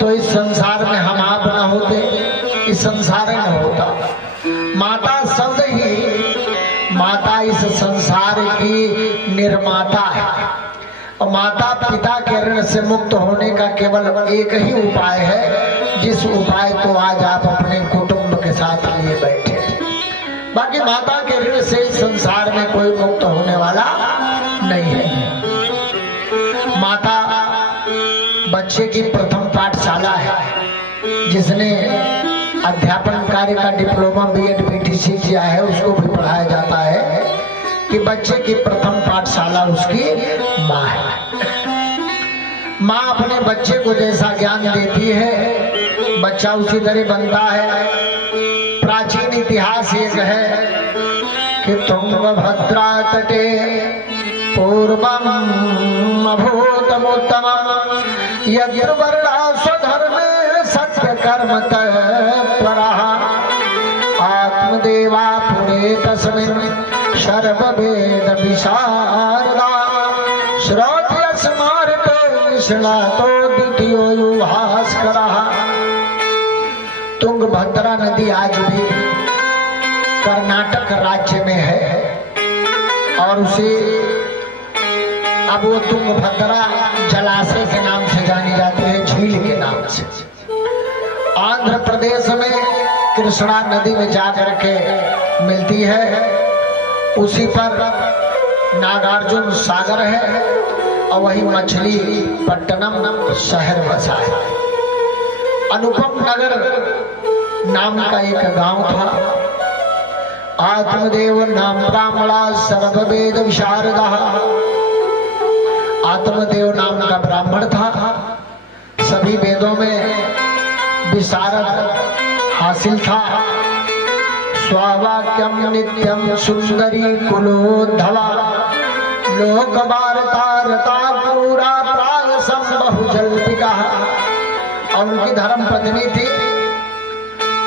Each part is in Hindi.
तो इस संसार में हम आप न होते, इस संसार न होता। माता शब्द ही, माता इस संसार की निर्माता है। और माता पिता के ऋण से मुक्त होने का केवल एक ही उपाय है, जिस उपाय को आज आप अपने कुटुंब के साथ लिए बैठे। बाकी माता के ऋण से संसार में कोई मुक्त होने वाला नहीं है। माता बच्चे की प्रथम पाठशाला है। जिसने अध्यापन कार्य का डिप्लोमा बीएड पीटीसी किया है उसको भी पढ़ाया जाता है कि बच्चे की प्रथम पाठशाला उसकी माँ है। माँ अपने बच्चे को जैसा ज्ञान देती है बच्चा उसी तरह बनता है। प्राचीन इतिहास एक है कि तुंगभद्रा तटे पूर्वम अभूतमुत्तमम् यत्र वर्णा स्वधर्मे सत्य कर्म तत्परः आत्मदेवा पुरे तस्मिन् सर्ववेद विशारदा श्रोत्य स्मारतो निष्णातो द्वितीयो युभास्करः। तुंगभद्रा नदी आज भी कर्नाटक राज्य में है और उसे अब वो तुंगभद्रा जलाशय के नाम से जानी जाती है, झील के नाम से। आंध्र प्रदेश में कृष्णा नदी में जाकर के मिलती है। उसी पर नागार्जुन सागर है और वही मछली पट्टनम शहर बसा है। अनुपम नगर नाम का एक गांव था। आत्मदेव नाम ब्राह्मणा सर्ववेद विशारदा। आत्मदेव नाम का ब्राह्मण था, सभी वेदों में विशारद हासिल था। स्वावाक्यम नित्यम सुंदरी कुलोद्धवा लोक वार्ता पूरा प्रायसम बहुजल्पिका। और उनकी धर्म पत्नी थी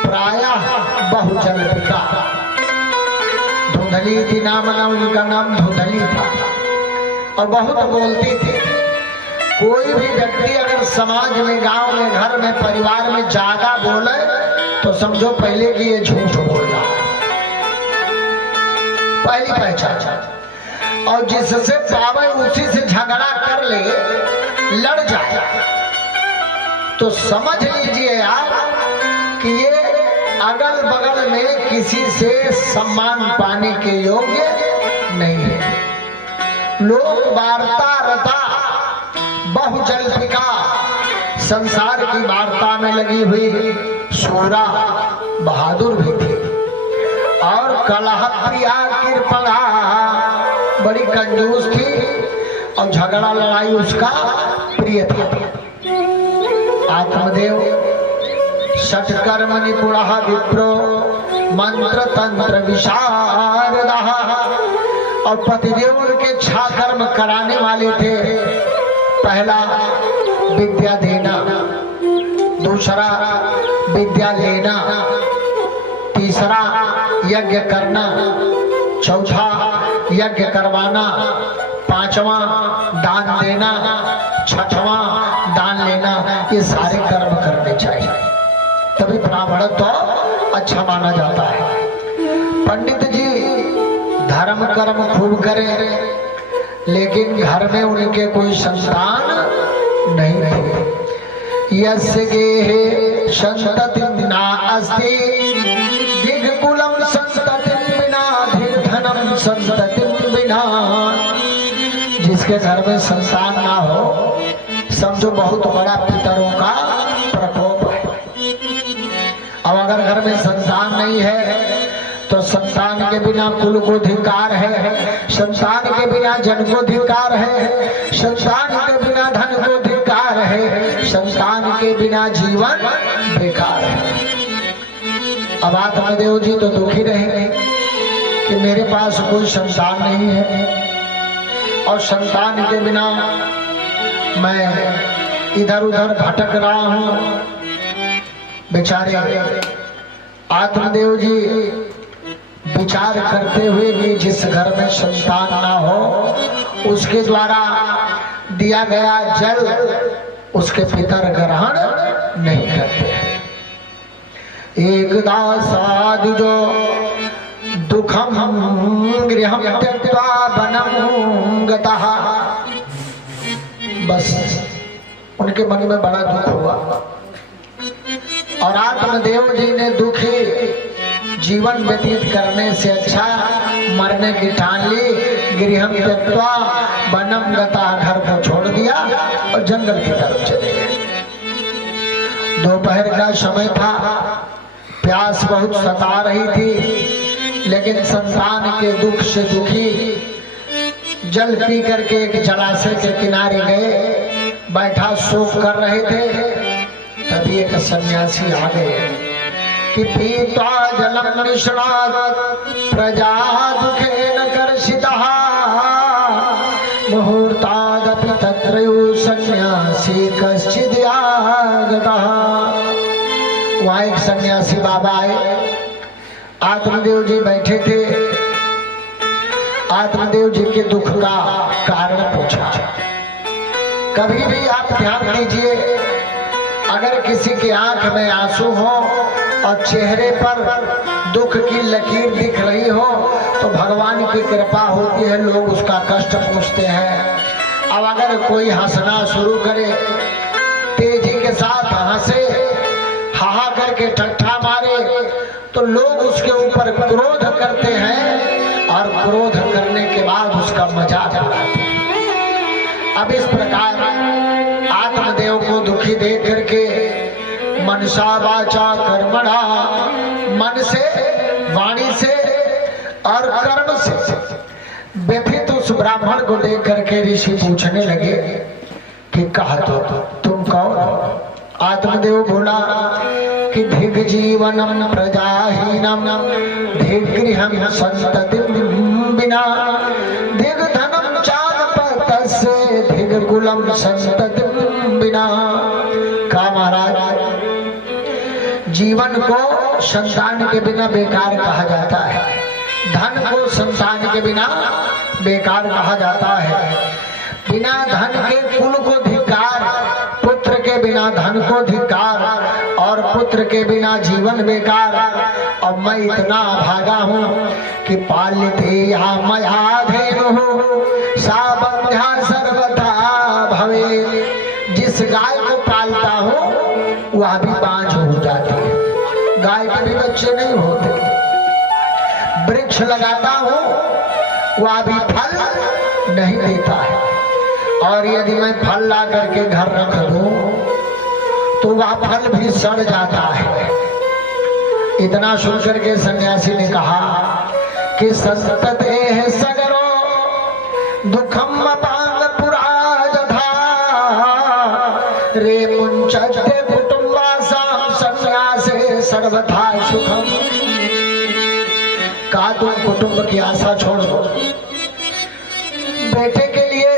प्रायः बहुजल्पिका। धुंधली थी नाम, उनका नाम धुंधली था और बहुत बोलती थी। कोई भी व्यक्ति अगर समाज में, गांव में, घर में, परिवार में ज्यादा बोले तो समझो पहले कि ये झूठ बोल रहा है, पहली पहचान। और जिससे पावे उसी से झगड़ा कर ले, लड़ जाए तो समझ लीजिए आप कि ये अगल बगल में किसी से सम्मान पाने के योग्य नहीं है। लोक वार्ता रता बहुजल्पिका, संसार की वार्ता में लगी हुई शूरा बहादुर भी थी। और कलह प्रिया कृपणा, बड़ी कंजूस थी और झगड़ा लड़ाई उसका प्रिय था। आत्मदेव षटकर्म निपुणः विप्रो मंत्र तंत्र विशारदा। और पतिदेव उनके 6 कर्म कराने वाले थे। पहला विद्या देना, दूसरा विद्या लेना, तीसरा यज्ञ करना, चौथा यज्ञ करवाना, पांचवा दान देना, छठवां दान लेना। ये सारे कर्म करने चाहिए, तभी ब्राह्मण तो अच्छा माना जाता है। पंडित जी धर्म कर्म खूब करें, लेकिन घर में उनके कोई संतान नहीं थे। यस्य गेहे संततिं नास्ति दिग्कुलं संततिं विना धनम संततिं बिना। जिसके घर में संतान ना हो समझो बहुत बड़ा पितरों का प्रकोप है। अब अगर घर में संतान नहीं है तो संतान के बिना कुल को धिक्कार है, संतान के बिना जन को धिक्कार है, संतान के बिना धन को धिक्कार है, संतान के बिना जीवन बेकार है। अब आत्मदेव जी तो दुखी रहे कि मेरे पास कोई संतान नहीं है और संतान के बिना मैं इधर उधर भटक रहा हूं। बेचारे आत्मदेव जी विचार करते हुए भी जिस घर में संतान ना हो उसके द्वारा दिया गया जल उसके पितर ग्रहण नहीं करते हैं। एकदा साधु जो दुखम गृहम त्यक्त्वा वनं गतः, बस उनके मन में बड़ा दुख हुआ और आत्मदेव जी ने दुखी जीवन व्यतीत करने से अच्छा मरने की ठान ली। गृहम त्यक्त्वा वनं गतः, घर को छोड़ दिया और जंगल की तरफ चले गए। दोपहर का समय था, प्यास बहुत सता रही थी, लेकिन संतान के दुख से दुखी जल पी करके एक जलाशय के किनारे गए, बैठा शोक कर रहे थे। तभी एक सन्यासी आ गए कि पीता जलम निष्णात प्रजा दुखेन कर्षितः, मुहूर्तादपि तत्रैव सन्यासी कश्चिद् आगतः। वहाँ एक सन्यासी बाबा आए, आत्मदेव जी बैठे थे। आत्मदेव जी के दुख का कारण पूछा। कभी भी आप ध्यान दीजिए, अगर किसी की आंख में आंसू हो और चेहरे पर दुख की लकीर दिख रही हो तो भगवान की कृपा होती है, लोग उसका कष्ट पूछते हैं। अब अगर कोई हंसना शुरू करे, तेजी के साथ हंसे, हाहा करके ठट्ठा मारे, तो लोग उसके ऊपर क्रोध करते हैं और क्रोध करने के बाद उसका मजाक उड़ाते हैं। अब इस प्रकार आत्मदेव को दुखी देख करके मनसा वाचा कर्मणा, मन से, वाणी से और कर्म से व्यथित उस ब्राह्मण को देख करके ऋषि पूछने लगे कि कहा तो तुम कौन हो? आत्मदेव बोला कि धिग जीवनम प्रजाहीनम धिग गृहम संततिम बिना धिग धनम चानपतस्य धिग कुलम संततिम बिना। का महाराज, जीवन को संतान के बिना बेकार कहा जाता है, धन को संतान के बिना बेकार कहा जाता है। बिना धन के कुल को धिक्कार, पुत्र के बिना धन को धिक्कार और पुत्र के बिना जीवन बेकार। अब मैं इतना भागा हूँ कि पालिते या मया धेनुः सा बन्ध्या सर्वथा भवे। जिस गाय को पालता हूँ वह भी बांझ हो जाती है, गाय के भी बच्चे नहीं होते। वृक्ष लगाता हूँ वह भी फल नहीं देता है, और यदि मैं फल ला करके घर रख दूं तो वह फल भी सड़ जाता है। इतना सुनकर के सन्यासी ने कहा कि संतते सगरो दुखम अपांग पुराजथा रे मुंचते कुटुंबासाम सन्यासे सर्वथा सुखम। कहा तुम कुटुंब की आशा छोड़ दो। बेटे के लिए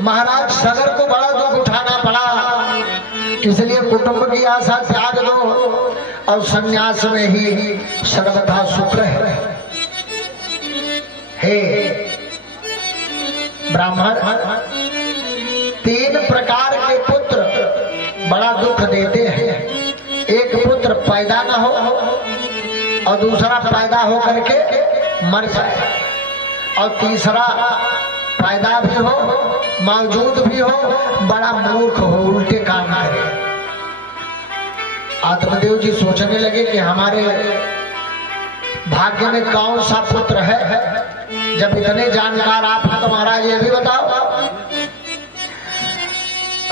महाराज सगर को बड़ा दुख उठाना पड़ा, इसलिए कुटुंब की आशा त्याग दो और सन्यास में ही सर्वथा सुख है। हे ब्राह्मण, 3 प्रकार के पुत्र बड़ा दुख देते हैं। एक पुत्र पैदा न हो और दूसरा पैदा हो करके मर जाए, और तीसरा पैदा भी हो, मौजूद भी हो, बड़ा मूर्ख हो, उल्टे काम करे। आत्मदेव जी सोचने लगे कि हमारे भाग्य में कौन सा पुत्र है। जब इतने जानकार आप हैं तो महाराज ये भी बताओ।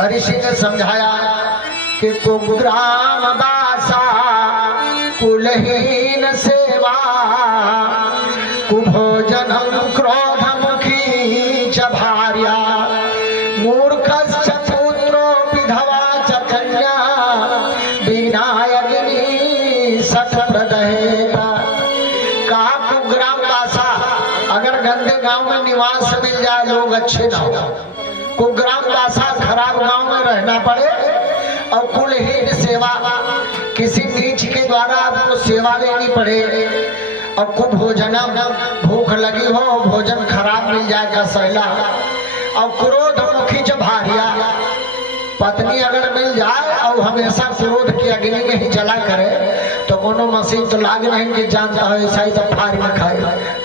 ऋषि ने समझाया कि कुग्राम बासा कुलहीन सेवा कुभोजनम क्रोधमुखी च भार्या मूर्खश्च पुत्रो विधवा च कन्या विनायगिनी सत्प्रदहेता। का कुग्राम बासा, अगर गंदे गांव में निवास मिल जाए लोग अच्छे ना हो, कुग्राम बासा खराब गांव में रहना पड़े, और कुलहीन सेवा, किसी नीच के द्वारा आपको सेवा लेनी पड़े, और कुभोजनम, भूख लगी हो, भोजन खराब मिल जाएगा सहला, और क्रोध मुखी च भार्या, पत्नी अगर मिल जाए और हमेशा क्रोध की अग्नि में ही जला करे तो कोनो मशीन तो लाग नहीं कि जानता है ऐसा ही तो फारी में खाए,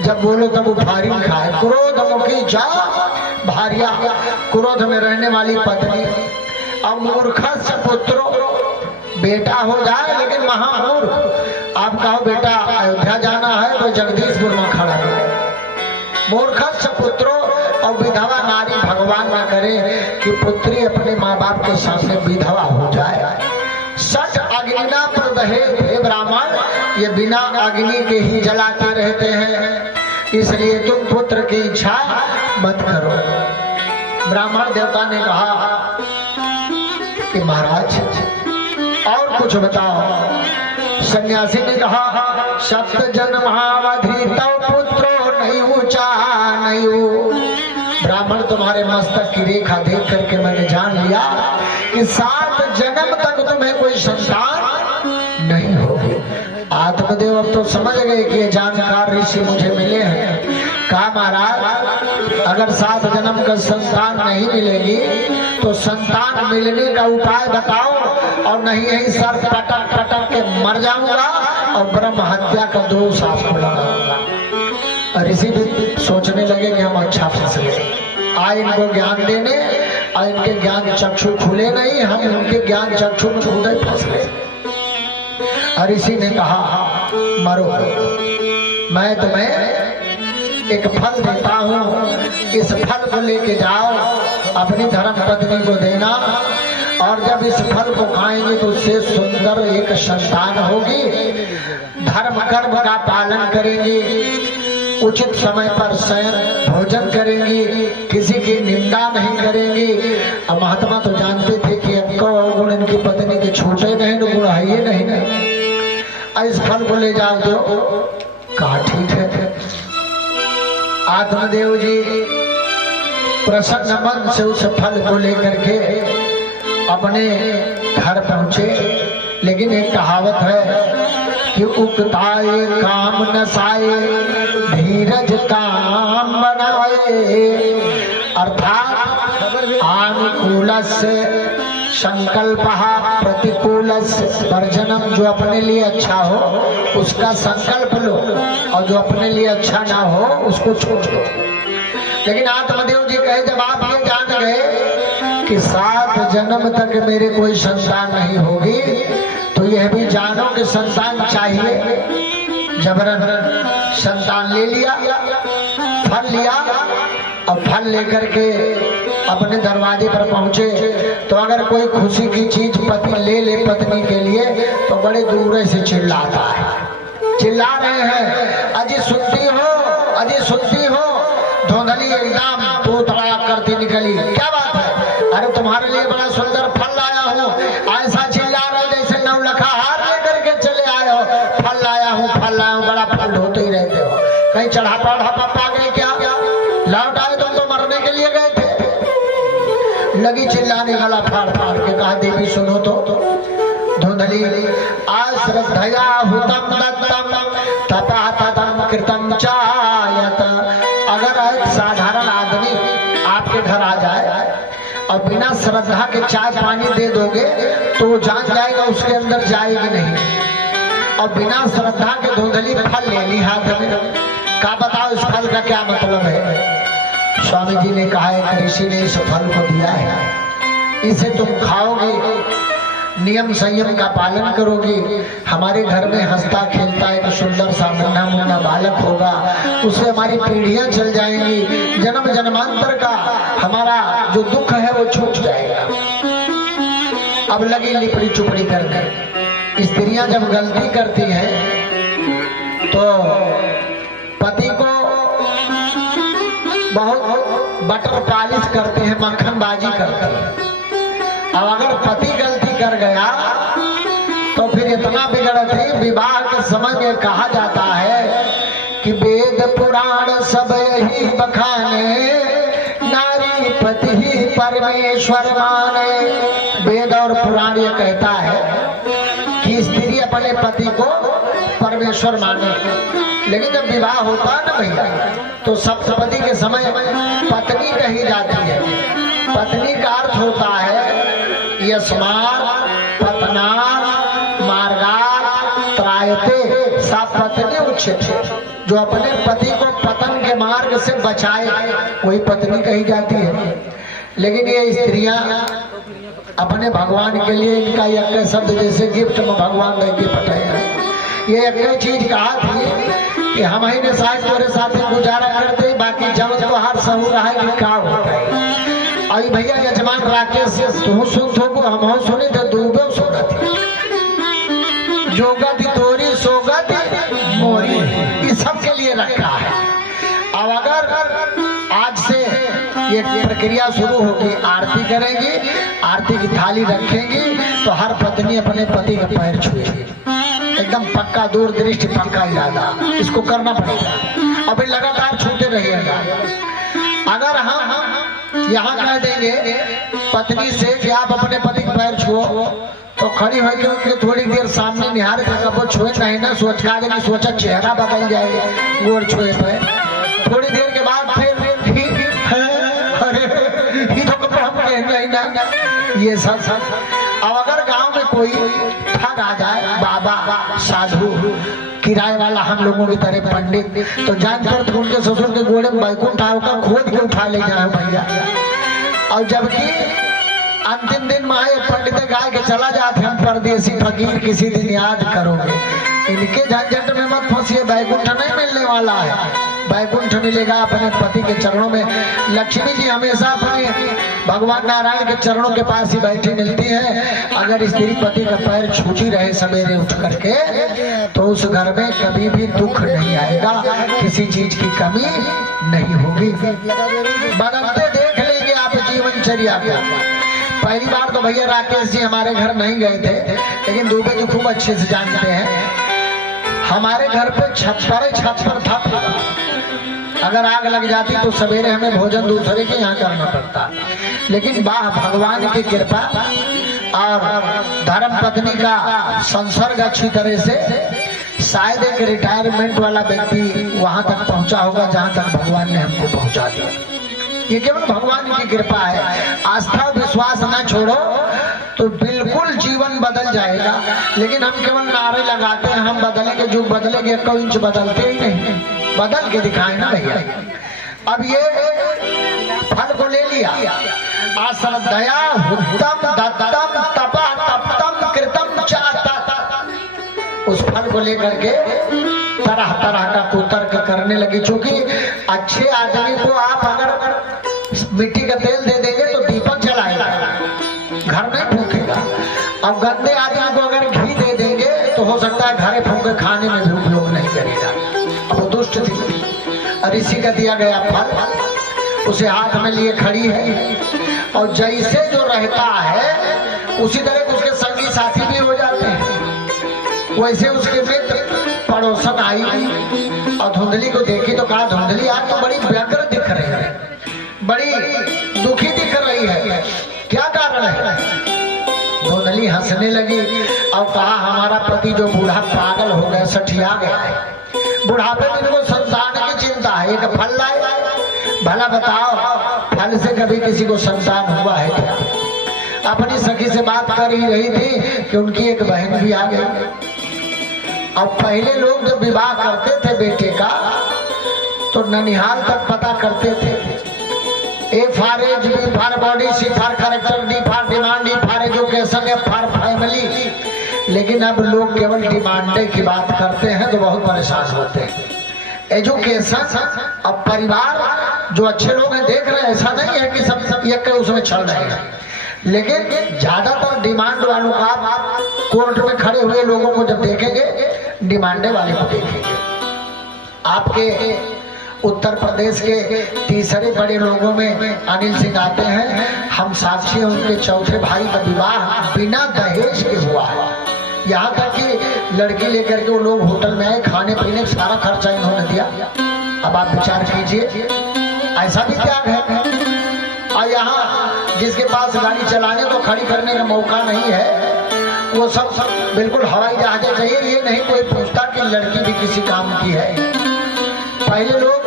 जब बोलो तब वो फारी में खाए। क्रोध मुखी जा भारिया, क्रोध में रहने वाली पत्नी। अब मूर्खस पुत्रो, बेटा हो जाए लेकिन महामूर्ख। आप कहो बेटा अयोध्या जाना है तो जगदीशपुर में खड़ा है। मूर्खस पुत्रो, और विधवा नारी भगवान न करे कि पुत्री अपने माँ बाप के सामने विधवा हो जाए। सच अग्निना प्रदहे, हे ब्राह्मण ये बिना अग्नि के ही जलाते रहते हैं, इसलिए तुम पुत्र की इच्छा मत करो। ब्राह्मण देवता ने कहा कि महाराज और कुछ बताओ। सन्यासी ने कहा सप्त जन्मावधि तव पुत्रो नहीं ऊंचा नहीं हो। ब्राह्मण तुम्हारे मस्तक की रेखा देख करके मैंने जान लिया कि 7 जन्म तक तुम्हें कोई संतान नहीं होगी। आत्मदेव अब तो समझ गए कि ये जानकार ऋषि मुझे मिले हैं। कहा महाराज अगर 7 जन्म का संतान नहीं मिलेगी तो संतान मिलने का उपाय बताओ, और नहीं यही सर पटक पटक के मर जाऊंगा और ब्रह्म हत्या का दोष आपको लगाऊंगा। ऋषि भी सोचने लगे कि हम अच्छा फंसले, आए इनको ज्ञान देने और इनके ज्ञान चक्षु खुले नहीं, हम इनके ज्ञान चक्षु में खुद ही फंसले। ऋषि ने कहा मरो, मैं तुम्हें एक फल देता हूँ, इस फल को लेके जाओ अपनी धर्म पत्नी को देना, और जब इस फल को खाएंगे तो उससे सुंदर एक संतान होगी। धर्म कर्म का पालन करेंगे, उचित समय पर शयन भोजन करेंगी, किसी की निंदा नहीं करेंगी। अब महात्मा तो जानते थे कि इनको गुण इनकी पत्नी के छोटे नहीं, गुण है ये नहीं। इस फल को ले जाओ तो कहा ठीक है। आत्मदेव जी प्रसन्न मन से उस फल को लेकर के अपने घर पहुंचे, लेकिन एक कहावत है कि उकताए काम नसाए धीरज काम बनाए, अर्थात अनुकूलस्य संकल्पः प्रतिकूलस्य वर्जनम। जो अपने लिए अच्छा हो उसका संकल्प लो, और जो अपने लिए अच्छा ना हो उसको छोड़ दो। लेकिन आत्मदेव जी कहे जब आप ये जान गए कि 7 जन्म तक मेरे कोई संतान नहीं होगी तो यह भी जानो कि संतान चाहिए। जबरन संतान ले लिया, फल लिया, और फल लेकर के अपने दरवाजे पर पहुंचे तो अगर कोई खुशी की चीज पति ले ले पत्नी के लिए तो बड़े दूर से चिल्लाता है। चिल्ला रहे हैं अजी सुनती हो, अजी सुनती हो। धोंधली एकदम तोतरा करती निकली, क्या बात है? अरे तुम्हारे लिए बड़ा सुंदर फल लाया हूँ। ऐसा चिल्ला रहा जैसे नवलखा हार लेकर के चले आए हो। फल लाया हूँ, फल लाया हूँ, बड़ा फल ढोते ही रहते हो। कहीं चढ़ा पढ़ा पा गए क्या? लौट आए तुम तो मरने के लिए गए थे। लगी चिल्लाने, गला फाड़ फाड़ के कहा देवी सुनो तो। धुंधली आश्रद्धया हुतम दत्तम तपः ततम कृतम चायत। अगर एक साधारण आदमी आपके घर आ जाए और बिना श्रद्धा के चाय पानी दे दोगे तो वो जान जाएगा उसके अंदर जाएगी नहीं, और बिना श्रद्धा के धुंधली फल ले ली हाथ में। का बताओ इस फल का क्या मतलब है? स्वामी जी ने कहा एक ऋषि ने इस फल को दिया है, इसे तुम खाओगे, नियम संयम का पालन करोगी, हमारे घर में हंसता खेलता एक सुंदर सा मुन्ना मुन्ना बालक होगा, उससे हमारी पीढ़ियां चल जाएंगी, जन्म जन्मांतर का हमारा जो दुख है वो छूट जाएगा। अब लगी लिपड़ी चुपड़ी करने। स्त्रियां जब गलती करती हैं तो पति को बहुत बटर पॉलिश करते हैं, मक्खनबाजी करते हैं। अब अगर पति गलती कर गया तो फिर इतना बिगड़त है। विवाह के समय में कहा जाता है कि वेद पुराण सब यही बखाने, नारी पति ही परमेश्वर माने। वेद और पुराण ये कहता है कि स्त्री अपने पति को परमेश्वर माने, लेकिन जब विवाह होता है ना भैया तो सप्तपदी के समय पत्नी कही जाती है। पत्नी का अर्थ होता है यस्मात् पतनार मार्गात् त्रायते सा पत्नी उच्यते। जो अपने पति को पतन के मार्ग से बचाए वही पत्नी कही जाती है। लेकिन ये स्त्रियां अपने भगवान के लिए इनका यज्ञ शब्द जैसे गिफ्ट में भगवान ने गिफ्ट है। ये एक चीज कहा थी कि हम ही ने शायद तुम्हारे साथ गुजारा करते, बाकी जब तो हर सहू रहा है कि क्या होता है। अभी भैया यजमान राकेश तुम सुन थो हम सुने थे दूबे सोना थी जोगत तोरी सोगत मोरी, इस सब के लिए रखा है। अब अगर आज से ये प्रक्रिया शुरू होगी, आरती करेंगी, आरती की थाली रखेंगी तो हर पत्नी अपने पति का पैर छुएगी। एकदम पक्का दूरदृष्टि पक्का इरादा, इसको करना पड़ेगा। अभी लगातार छूते रहिएगा। अगर हम यहाँ कह देंगे पत्नी से कि आप अपने पति का पैर छुओ तो खड़ी होकर उनके थोड़ी देर सामने निहार कर वो छुए नहीं ना सोचा चेहरा बदल जाएगा गोड़ छुए पे। थोड़ी देर के बाद फिर ये सब अब अगर गांव में कोई ठग आ जाए, बाबा साधु किराए वाला हम लोगों की तरह पंडित, तो जानकर तो उनके ससुर के गोड़े में बैकुंठ आकर खोद के उठा ले जाए भैया। और जबकि अंतिम दिन माए पंडित गाय के चला जाते हम परदेसी फकीर किसी दिन याद करोगे। इनके झंझट में मत फंसिए, बैकुंठ नहीं मिलने वाला है। बैकुंठ मिलेगा अपने पति के चरणों में। लक्ष्मी जी हमेशा अपने भगवान नारायण के चरणों के पास ही बैठी मिलती है। अगर स्त्री पति का पैर छूती रहे सवेरे उठ करके तो उस घर में कभी भी दुख नहीं आएगा, किसी चीज की कमी नहीं होगी। बदलते देख लेंगे आप जीवनचर्या को। पहली बार तो भैया राकेश जी हमारे घर नहीं गए थे, लेकिन दुबे जी खूब अच्छे से जानते हैं। हमारे घर पे छप्पर था। अगर आग लग जाती तो सवेरे हमें भोजन दूसरे के यहाँ करना पड़ता। लेकिन वाह भगवान की कृपा और धर्म पत्नी का संसर्ग अच्छी तरह से, शायद एक रिटायरमेंट वाला व्यक्ति वहां तक पहुंचा होगा जहां तक भगवान ने हमको पहुंचा दिया। ये केवल भगवान की कृपा है। आस्था विश्वास ना छोड़ो तो बिल्कुल जीवन बदल जाएगा। लेकिन हम केवल नारे लगाते हैं हम बदलेंगे, जो बदलेंगे 1 इंच बदलते ही नहीं। बदल के दिखाए ना भैया। अब ये फल को ले लिया, आश्रद्धया हुत्तम दत्तम तपः तप्तम कृतम चाता। उस फल को लेकर के तरह तरह का कुतर्क करने लगी। चूंकि अच्छे आदमी को आप अगर मिट्टी का तेल दे देंगे तो दीपक जलाएगा, घर नहीं फूकेगा। अब गंदे आदमी को अगर घी दे देंगे तो हो सकता है घरे फूके खाने में भी उपयोग नहीं करेगा। अब वो दुष्ट थी। ऋषि का दिया गया फल उसे हाथ में लिए खड़ी है, और जैसे जो रहता है उसी तरह उसके संगी साथी भी हो जाते हैं। वैसे उसके मित्र पड़ोसन आई और धुंधली को देखी तो कहा, धुंधली आज तो बड़ी व्यग्र दिख रही है, बड़ी दुखी दिख रही है, क्या कारण है? धुंधली हंसने लगी और कहा, हमारा पति जो बूढ़ा पागल हो गया, सठिया गया है। बुढ़ापे में इनको संतान की चिंता है। एक फल लाए, भला बताओ फल से कभी किसी को संतान हुआ है क्या? अपनी सखी से बात कर ही रही थी कि उनकी एक बहन भी आ गई। अब पहले लोग जब विवाह करते थे बेटे का तो ननिहाल तक पता करते थे। A for age, B for body, C for character, D for demand, D for education, F for family. लेकिन अब लोग केवल डिमांडे की बात करते हैं तो बहुत परेशान होते हैं। एजुकेशन अब परिवार जो अच्छे लोग हैं देख रहे हैं, ऐसा नहीं है कि सब एक उसमें चल रहे हैं, लेकिन ज्यादातर डिमांड वालों का आप कोर्ट में खड़े हुए लोगों को जब देखेंगे, डिमांडे वाले को देखेंगे। आपके उत्तर प्रदेश के तीसरे बड़े लोगों में अनिल सिंह आते हैं। हम साक्षी हैं, उनके चौथे भाई का विवाह बिना दहेज के हुआ है। यहाँ तक कि लड़की लेकर के वो लोग होटल में आए, खाने पीने का सारा खर्चा इन्होंने दिया। अब आप विचार कीजिए, ऐसा भी त्याग है। और यहाँ जिसके पास गाड़ी चलाने को खड़ी करने का मौका नहीं है, वो सब बिल्कुल हवाई जहाजें चाहिए। ये नहीं कोई पूछता कि लड़की भी किसी काम की है। पहले लोग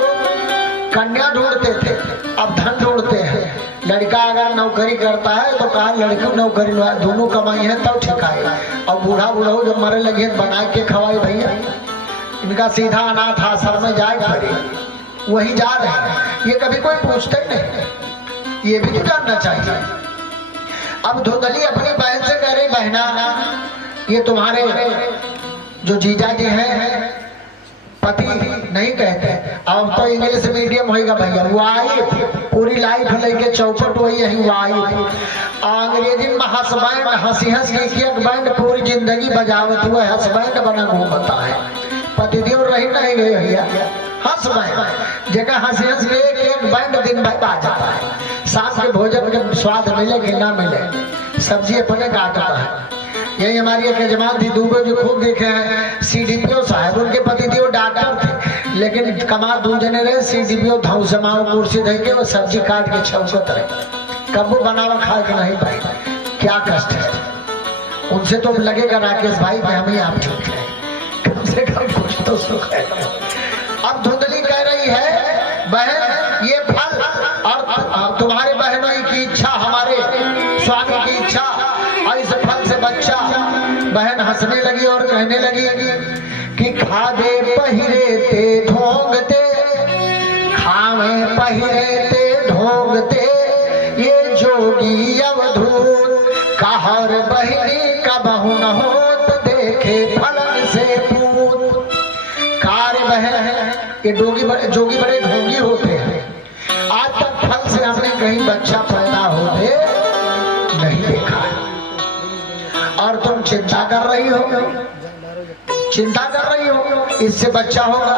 कन्या ढूंढते थे, अब धन ढूंढते हैं। लड़का अगर नौकरी करता है तो कहा लड़की नौकरी दोनों कमाई है तब ठिकाए। और बूढ़ा बूढ़ा जब मरे लगे बना के खवाए भैया, इनका सीधा अनाथ आश्रम में जाए पड़े, वही जा रहे हैं। ये कभी कोई पूछते नहीं, ये भी तो जानना चाहिए। अब धुंधली अपनी बहन से कह रही बहना ये तुम्हारे जो जीजा जी हैं पति नहीं कहते, अब तो इंग्लिश मीडियम होगा भैया, वाइफ पूरी लाइफ लेके चौपट वही है वाइफ। अंग्रेजी में हस्बैंड हंसी हंस के बैंड पूरी जिंदगी बजावत हुआ हस्बैंड बना घूमता है। पतिदेव रही नहीं गए भैया, हस्बैंड जगह हंसी हंस के एक बैंड दिन भर आ जाता है। सास के भोजन के स्वाद मिले कि ना मिले, सब्जी अपने काटता है। यही हमारी एक यजमान थी दूबे जो खूब देखे हैं CDPO साहब, उनके पतिदेव डॉक्टर थे लेकिन कमा दू जने रहे। CDPO धाऊ से मारो कुर्सी दे के वो सब्जी काट के छौकत रहे, कब्बू बनावा खा के नहीं पाए। क्या कष्ट है उनसे। तो लगेगा राकेश भाई कि हम ही आप ठीक है, कम से कम कुछ तो सुख है। अब धुंधली कह रही है बहन ये फल और तुम्हारे बहनों की इच्छा हमारे स्वामी की इच्छा, और इस फल से बच्चा। बहन हंसने लगी और कहने लगी कि खावे पहिरे ते ढोंगते, खावे पहिरे ते ढोंगते, ये जोगी अवधूत कहर बहिनी कबहु न होत देखे फलन से पूत। कार्य बहन ये जोगी बड़े ढोंगी होते हैं, आज तक फल से हमने कहीं बच्चा पैदा होते नहीं देखा है। और तुम चिंता कर रही हो, चिंता कर रही हो इससे बच्चा होगा।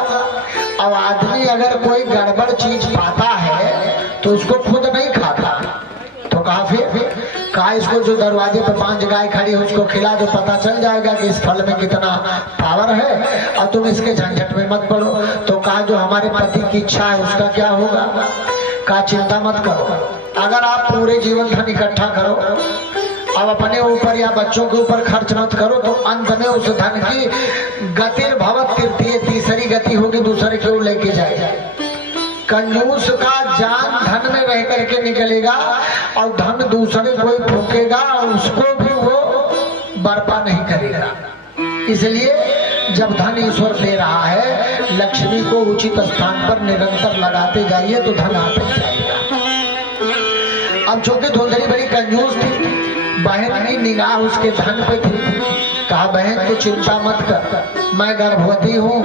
अब आदमी अगर कोई गड़बड़ चीज पाता है तो उसको खुद नहीं खाता, तो कहा फिर कहा इसको जो दरवाजे पे 5 गाय खड़ी है उसको खिला दो, पता चल जाएगा कि इस फल में कितना पावर है, और तुम इसके झंझट में मत पड़ो। तो कहा जो हमारे पति की इच्छा है उसका क्या होगा, कहा चिंता मत करो। अगर आप पूरे जीवन धन इकट्ठा करो अब अपने ऊपर या बच्चों के ऊपर खर्च मत करो, तो अंत में उस धन की गतिर भवत तृतीय तीसरी गति होगी, दूसरे क्यों लेके जाएगा। कंजूस का जान धन में रह करके निकलेगा और धन दूसरे कोई फूकेगा और उसको भी वो बर्पा नहीं करेगा। इसलिए जब धन ईश्वर दे रहा है लक्ष्मी को उचित स्थान पर निरंतर लगाते जाइए तो धन आते जाएगा। अब चूंकि धुंधली बड़ी कंजूस थी, बहन की निगाह उसके धन पे थी, कहा बहन तू चिंता मत कर, मैं गर्भवती हूँ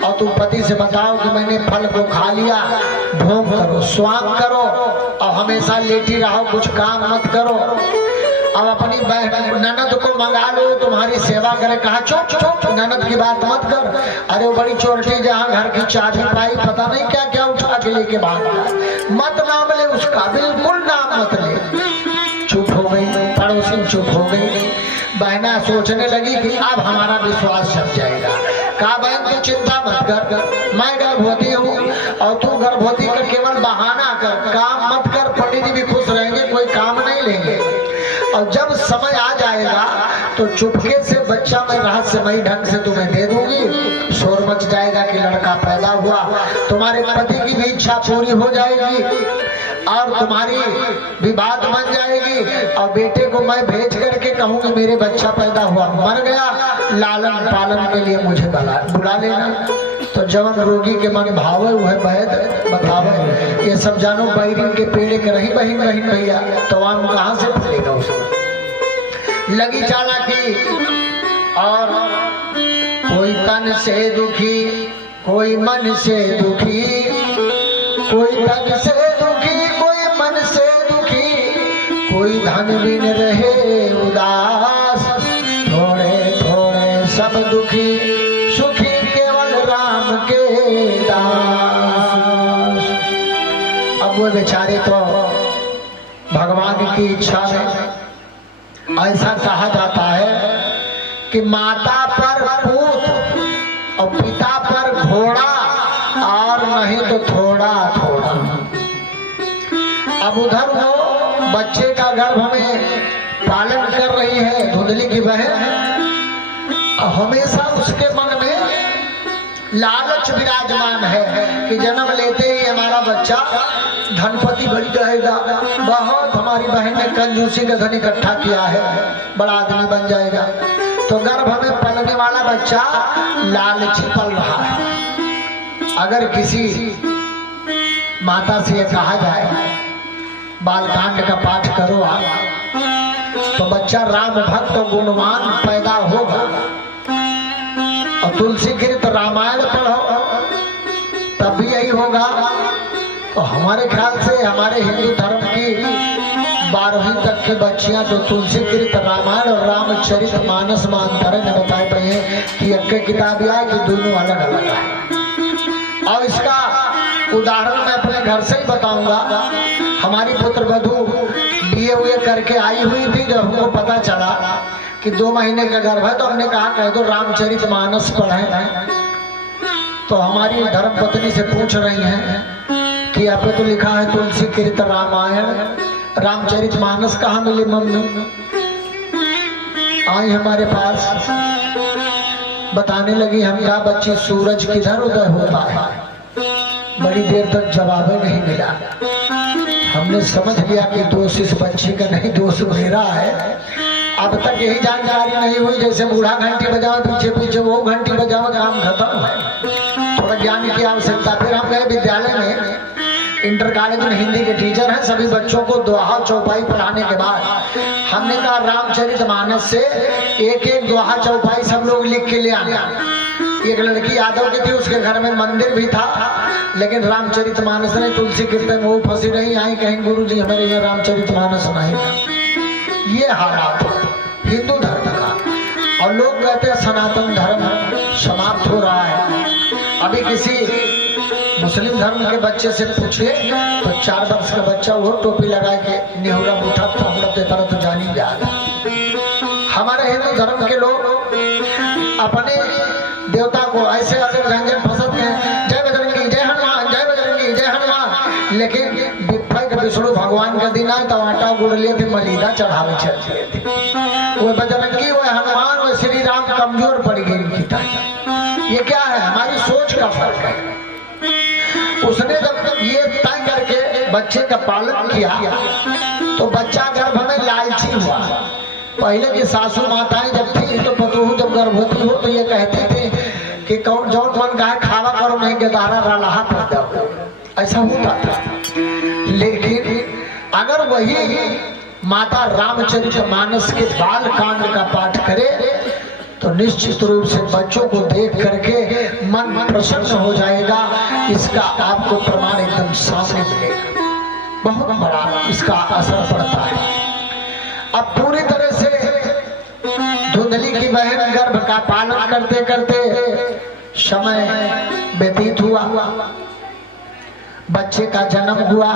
और तुम पति से बताओ कि मैंने फल को खा लिया, ढोंग करो स्वांग करो और हमेशा लेटी रहो, कुछ काम मत करो। अब अपनी बहन ननद को मंगा लो तुम्हारी सेवा करे। कहा चुप चुप ननद की बात मत कर, अरे वो बड़ी चोरटी जहाँ घर की चाबी पाई पता नहीं क्या क्या उठा के लेके भाग गया, मत नाम ले उसका, बिल्कुल नाम मत ले। चुप हो गई, पड़ोसी चुप हो गई। बहना सोचने लगी कि अब हमारा विश्वास छप जाएगा। कहा बहन तू चिंता मत कर, मैं गर्भवती हूँ और तू गर्भवती का केवल बहाना कर, काम मत कर, पंडित जी भी खुश रहेंगे, कोई काम नहीं लेंगे। और जब समय आ जाएगा तो चुपके से बच्चा मैं रहस्यमयी ढंग से तुम्हें दे दूंगी, शोर मच जाएगा कि लड़का पैदा हुआ, तुम्हारे पति की भी इच्छा पूरी हो जाएगी और तुम्हारी भी बात बन जाएगी और बेटे को मैं भेज करके कहूंगी मेरे बच्चा पैदा हुआ, मर गया, लालन पालन के लिए मुझे बुला लेना। तो जवन रोगी के मन भावे वह वैद बतावे। ये सब जानो बैरिन के पेड़े के रही बहिन बहिन भैया, तो आम कहाँ से फलेगा उसमें। लगी चालाकी और कोई तन से दुखी, कोई मन से दुखी, कोई तन से दुखी, कोई मन से दुखी, कोई धन बिन रहे उदास, थोड़े थोड़े सब दुखी, सुखी केवल राम के दास। अब वो बेचारे तो भगवान की इच्छा में, ऐसा कहा जाता है कि माता पर पूत और पिता पर घोड़ा और नहीं तो थोड़ा थोड़ा। अब उधर वो बच्चे का गर्भ में पालन कर रही है धुंधली की बहन, हमेशा उसके मन में लालच विराजमान है कि जन्म लेते ही हमारा बच्चा धनपति बन जाएगा, बहुत हमारी बहन ने कंजूसी का धन इकट्ठा किया है, बड़ा आदमी बन जाएगा। तो गर्भ में पलने वाला बच्चा लालची पल रहा है। अगर किसी माता से कहा जाए बालकांड का पाठ करो आप, तो बच्चा राम भक्त और गुणवान पैदा होगा। और तुलसी कृत रामायण पढ़ो तब भी यही होगा। तो हमारे ख्याल से हमारे हिंदू धर्म की 12वीं तक की बच्चियां तो तुलसी कृत रामायण और रामचरित मानस में अंतर ने बताए पड़े हैं कि एक किताब है कि दोनों अलग अलग है। और इसका उदाहरण मैं अपने घर से ही बताऊंगा। हमारी पुत्र वधू बीए हुए करके आई हुई थी, जब हमको पता चला कि 2 महीने का गर्भ है तो हमने कहा कह दो रामचरित मानस पढ़े। तो हमारी धर्मपत्नी से पूछ रही हैं कि यहाँ पे तो लिखा है तुलसी कृत रामायण, रामचरित मानस कहाँ मिली मम्मी? आई हमारे पास, बताने लगी हम कहा बच्ची सूरज किधर उदय होता है। बड़ी देर तक जवाब नहीं मिला। हमने समझ लिया कि दोष इस बच्ची का नहीं, दोष मेरा है। अब तक यही जानकारी नहीं हुई जैसे बूढ़ा घंटी बजाओ पीछे पीछे वो घंटी बजाओ, काम खत्म है। थोड़ा ज्ञान की आवश्यकता। फिर हम गए विद्यालय में, इंटर कॉलेज में हिंदी के टीचर हैं, सभी बच्चों को दोहा चौपाई पढ़ाने के बाद हमने कहा रामचरित मानस से एक एक दोहा चौपाई सब लोग लिख के ले आना। एक लड़की यादव की थी, उसके घर में मंदिर भी था, लेकिन रामचरित मानस नहीं, तुलसी कीर्तन वो फंसी रही। आई कहीं गुरुजी हमारे ये रामचरित मानस नहीं। ये हालात हिंदू धर्म का। और लोग कहते हैं सनातन धर्म समाप्त हो रहा है। अभी किसी मुस्लिम धर्म के बच्चे से पूछे तो 4 वर्ष का बच्चा वो टोपी लगा के नेहुरा मुठा थपड़ते तरह तो जानी जा। हमारे हिंदू धर्म के लोग अपने देवता को ऐसे ऐसे व्यंजन फंसते हैं, जय बजरंगी जय हनुमान, जय बजरंगी जय हनुमान। लेकिन विष्णु भगवान का दिन आए तो आटा गुड़ लिए थे, मलीदा चढ़ावे चलते थे। वो बजरंगी वो हनुमान वो श्री राम कमजोर पड़ गई। ये क्या है? हमारी सोच का फर्क है। उसने जब ये तय करके बच्चे का पालन किया तो बच्चा गर्भ में लालची हुआ। पहले की सासू माताएं जब थी तो पतोहू जब गर्भवती हो तो ये कहते थे कि कौन जौन मन का खावा करो नहीं गदारा रलाहा पैदा हो, ऐसा होता था। लेकिन अगर वही माता रामचरित मानस के बाल कांड का पाठ करे तो निश्चित रूप से बच्चों को देख करके मन प्रसन्न हो जाएगा। इसका आपको प्रमाण एकदम सामने मिलेगा, बहुत बड़ा इसका असर पड़ता है। अब पूरी तरह से धुंधली की बहन गर्भ का पालन करते करते समय व्यतीत हुआ, बच्चे का जन्म हुआ।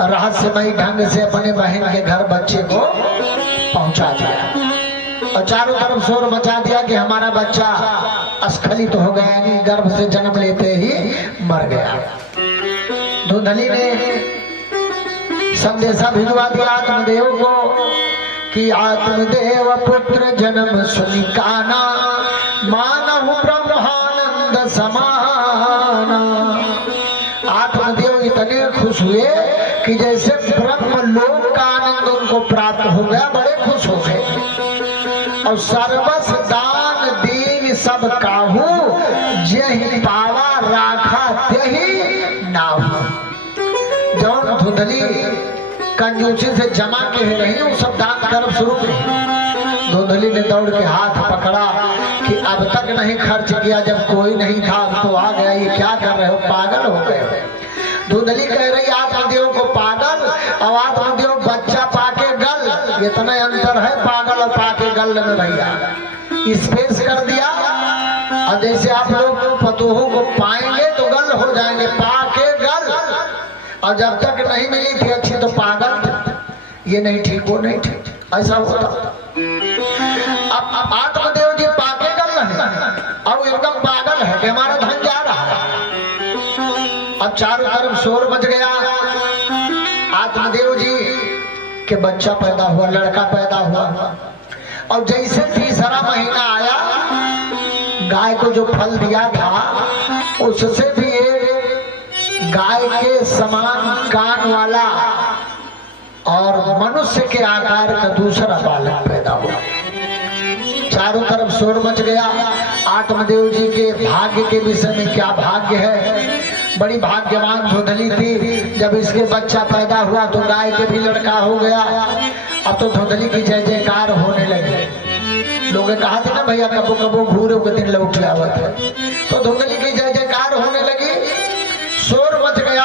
रहस्यमयी ढंग से अपने बहन के घर बच्चे को पहुंचा दिया और चारों तरफ शोर मचा दिया कि हमारा बच्चा अस्खलित हो गया, यानी गर्भ से जन्म लेते ही मर गया। धुंधली ने संदेशा भिजवा दिया आत्मदेव को कि आत्मदेव पुत्र जन्म सुनि काना, मानहु ब्रह्मानंद समाना। आत्मदेव इतने खुश हुए कि जैसे ब्रह्म लोक का आनंद उनको प्राप्त हो गया, बड़े खुश हो गए। और सर्वस दान दीन सब काहू, जेहि पावा राखा त्यहि नाहू। जौन धुंधली कंजूसी से जमा के रही वो सब दान कर्म शुरू की। धुंधली ने दौड़ के हाथ पकड़ा कि अब तक नहीं खर्च किया, जब कोई नहीं था तो आ गया, ये क्या कर रहे हो, पागल हो गए। धुंधली कह रही आत्मदेव को पागल और आत्मदेव बच्चा पाके गल, इतना अंतर है पागल और पाके गल में भैया। स्पेस कर दिया। और जैसे आप लोग पतोहों को पाएंगे तो गल हो जाएंगे, पाके गल। और जब तक नहीं मिली थी अच्छी तो पागल, ये नहीं ठीक वो नहीं ठीक, ऐसा होता। अब आत्मदेव जी पाके गल है और एकदम पागल है कि हमारा धन जा रहा है। अब चारों तरफ शोर मच गया। आत्मदेव जी के बच्चा पैदा हुआ, लड़का पैदा हुआ। और जैसे तीसरा महीना आया, गाय को जो फल दिया था गाय के समान कान वाला और मनुष्य के आकार का दूसरा बालक पैदा हुआ। चारों तरफ शोर मच गया। आत्मदेव जी के भाग्य के विषय में क्या भाग्य है, बड़ी भाग्यवान धुंधली थी। जब इसके बच्चा पैदा हुआ तो गाय के भी लड़का हो गया। अब तो धुंधली की जय जयकार होने लगी। लोग कहा थे ना भैया कबो कबो घूरे के दिन लौट आवत है, तो धुंधली की जय जयकार होने लगी, शोर मच गया।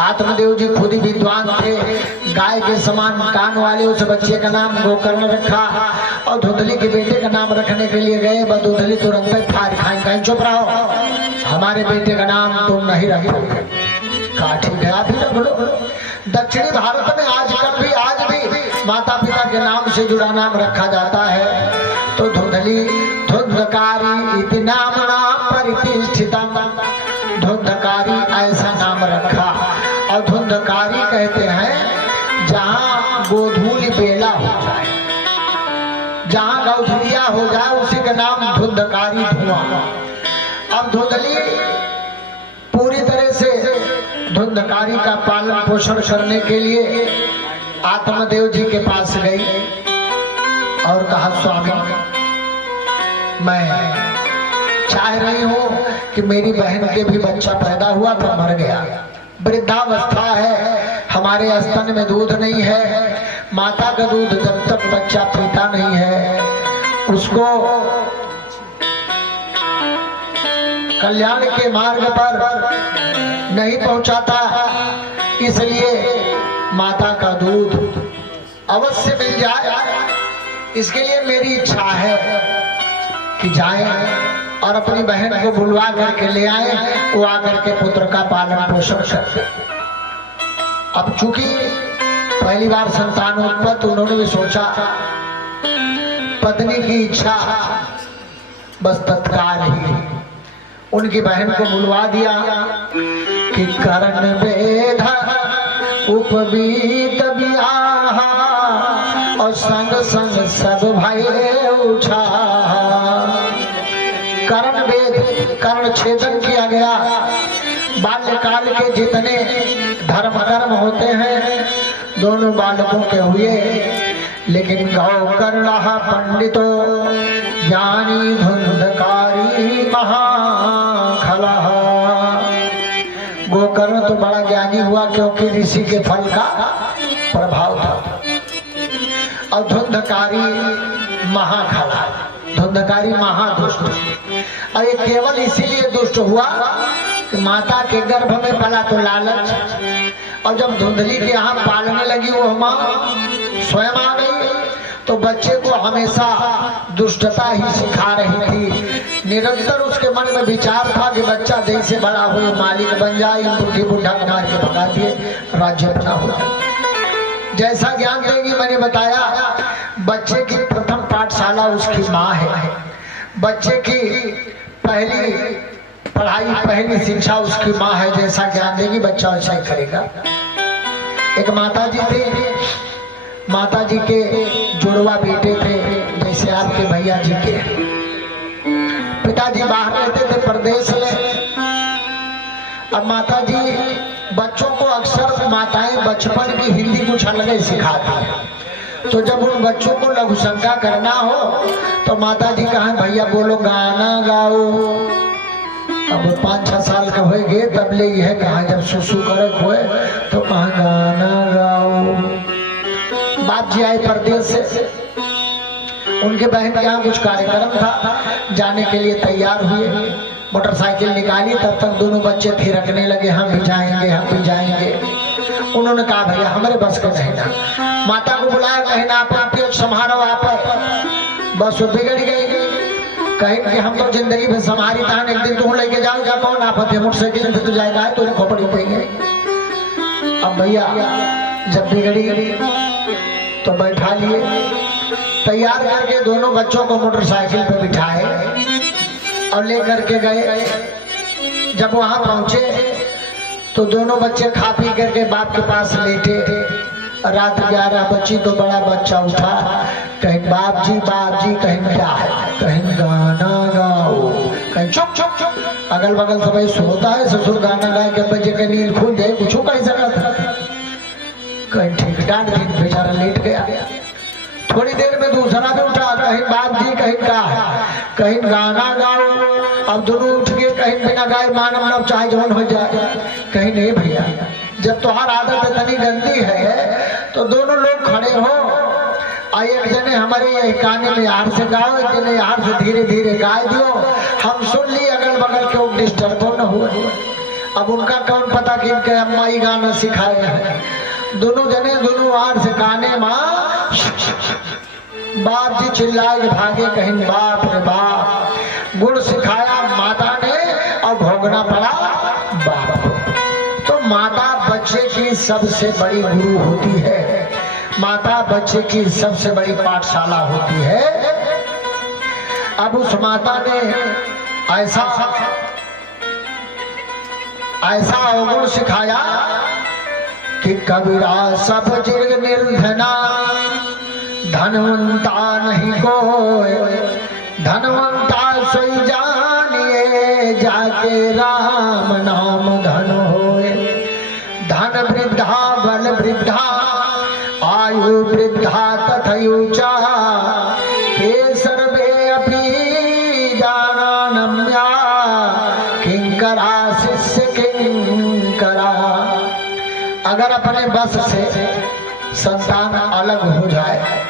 आत्मदेव जी खुद ही विद्वान थे। गाय के समान कान वाले उस बच्चे का नाम गोकर्ण रखा और धुंधली के बेटे का नाम रखने के लिए गए। धुंधली तुरंत फाड़ खाई, कहीं चुप रहो, हमारे बेटे का नाम तुम नहीं रखोगे। कहा ठीक है आप ही रख लो। दक्षिणी भारत में आज भी माता पिता के नाम से जुड़ा नाम रखा जाता है। तो धुंधली धुंधकारी इति नामना परितिष्ठितम, धुंधकारी ऐसा नाम रखा। और धुंधकारी कहते हैं जहाँ गोधूली बेला हो जाए, जहाँ गौधुलिया हो जाए, उसी का नाम धुंधकारी धुआं। अब धुंधली पूरी तरह से धुंधकारी का पालन पोषण करने के लिए आत्मदेव जी के पास गई और कहा स्वामी मैं चाह रही हूँ कि मेरी बहन के भी बच्चा पैदा हुआ तो मर गया, वृद्धावस्था है, हमारे स्तन में दूध नहीं है, माता का दूध जब तक बच्चा पीता नहीं है उसको कल्याण के मार्ग पर नहीं पहुंचाता, इसलिए माता का दूध अवश्य मिल जाए। इसके लिए मेरी इच्छा है कि जाए और अपनी बहन को बुलवा करके ले आए, वो आकर के पुत्र का पालन पोषण करे। अब चूंकि पहली बार संतान उत्पत्ति, उन्होंने भी सोचा पत्नी की इच्छा बस तत्काल ही उनकी बहन को बुलवा दिया कि करण वेद उपवीत बियाह और संग संग सब भये उठा। करण वेद, कर्ण छेदन किया गया। बाल्यकाल के जितने धर्म कर्म होते हैं दोनों बालकों के हुए, लेकिन गौकर्ण पंडितो ज्ञानी धुंधकारी महाखला। गोकर्ण तो बड़ा ज्ञानी हुआ क्योंकि ऋषि के फल का प्रभाव था, और धुंधकारी महाखला, धुंधकारी महादुष्ट। और ये केवल इसीलिए दुष्ट हुआ कि माता के गर्भ में पला तो लालच, और जब धुंधली के यहाँ पालने लगी वो माँ स्वयं आ गई तो बच्चे को हमेशा दुष्टता ही सिखा रही थी। निरंतर उसके मन में विचार था कि बच्चा जैसे बड़ा हुए मालिक बन जाए, बुढ़ी बुढ़ा मार के भगा दिए, राज्य बना हुआ। जैसा ज्ञान देगी मैंने बताया, बच्चे की प्रथम पाठशाला उसकी माँ है, बच्चे की पहली पढ़ाई पहली शिक्षा उसकी माँ है। जैसा ज्ञान देगी बच्चा वैसा ही करेगा। एक माता जी थे, माता जी के जुड़वा बेटे थे, जैसे आपके भैया जी के। पिताजी बाहर रहते थे प्रदेश में। अब माता जी बच्चों को अक्सर माताएं बचपन की हिंदी कुछ अलग ही सिखाती है, तो जब उन बच्चों को लघु शंका करना हो तो माता जी कहा भैया बोलो गाना गाओ। अब 5-6 साल का हो गए तब ले यह कहा, जब सुसु करक हुए तो कहा गाना गाओ। बाप जी आए परदेश से, उनके बहन के यहाँ कुछ कार्यक्रम था, जाने के लिए तैयार हुए, मोटरसाइकिल निकाली। तब तक दोनों बच्चे थिरकने लगे, हम भी जाएंगे हम भी जाएंगे। उन्होंने कहा भैया हमारे बस का नहीं ना। माता को बुलाया, कहीं ना आप संभालो, आप बस बिगड़ गई। कहीं कि हम तो जिंदगी में संभारी था, एक दिन तुम लेके जाओ, कौन आफत है, मोटरसाइकिल से तो जाएगा तो खोपड़ी देंगे। अब भैया जब बिगड़ी तो बैठा लिए, तैयार करके दोनों बच्चों को मोटरसाइकिल पे बिठाए और लेकर के गए। जब वहां पहुंचे तो दोनों बच्चे खा पी करके बाप के पास लेटे। रात 11 बजी तो बड़ा बच्चा उठा, कहीं बाप जी कहीं क्या है, कहीं गाना गाओ, कहीं चुप चुप चुप। अगल बगल सब सोता है, ससुर गाना गाए के बजे के नींद खुल जाए, कुछ कहीं सकता। कहीं ठीक डांट दिन बेचारा लेट गया। थोड़ी देर में दूसरा भी उठा, कहीं बाप जी कहीं क्या है, कहीं गाना गाओ। अब दोनों उठ के कहीं बिना गाए मानव नव चाहे जवन हो जाए, कहीं नहीं भैया। जब तुम्हार आदत इतनी गंदी है तो दोनों लोग खड़े हो, एक जने हमारे यही काने में यार से गाओ, एक जने यार से धीरे धीरे गाए दियो, हम सुन लिए, अगल बगल के डिस्टर्ब तो न हुए। अब उनका कौन पता कि इनके अम्मा ही गाना सिखाए हैं। दोनों जने दोनों यार से गाने माँ, बाप जी चिल्लाए भागे, कहीं बाप रे बाप। गुण सिखाया माता ने और भोगना पड़ा बाप को। तो माता बच्चे की सबसे बड़ी गुरु होती है, माता बच्चे की सबसे बड़ी पाठशाला होती है। अब उस माता ने ऐसा अवगुण सिखाया कि कबीरा सब जग निर्धना, धनवंता नहीं कोई, धनवंता सोई जानिए, जाके राम नाम धन होए। धन वृद्धा बल वृद्धा, आयु वृद्धा तथयुचा, हे सर्वे अपि जानम्या, किंकरा शिष्य किंकरा। अगर अपने बस से संतान अलग हो जाए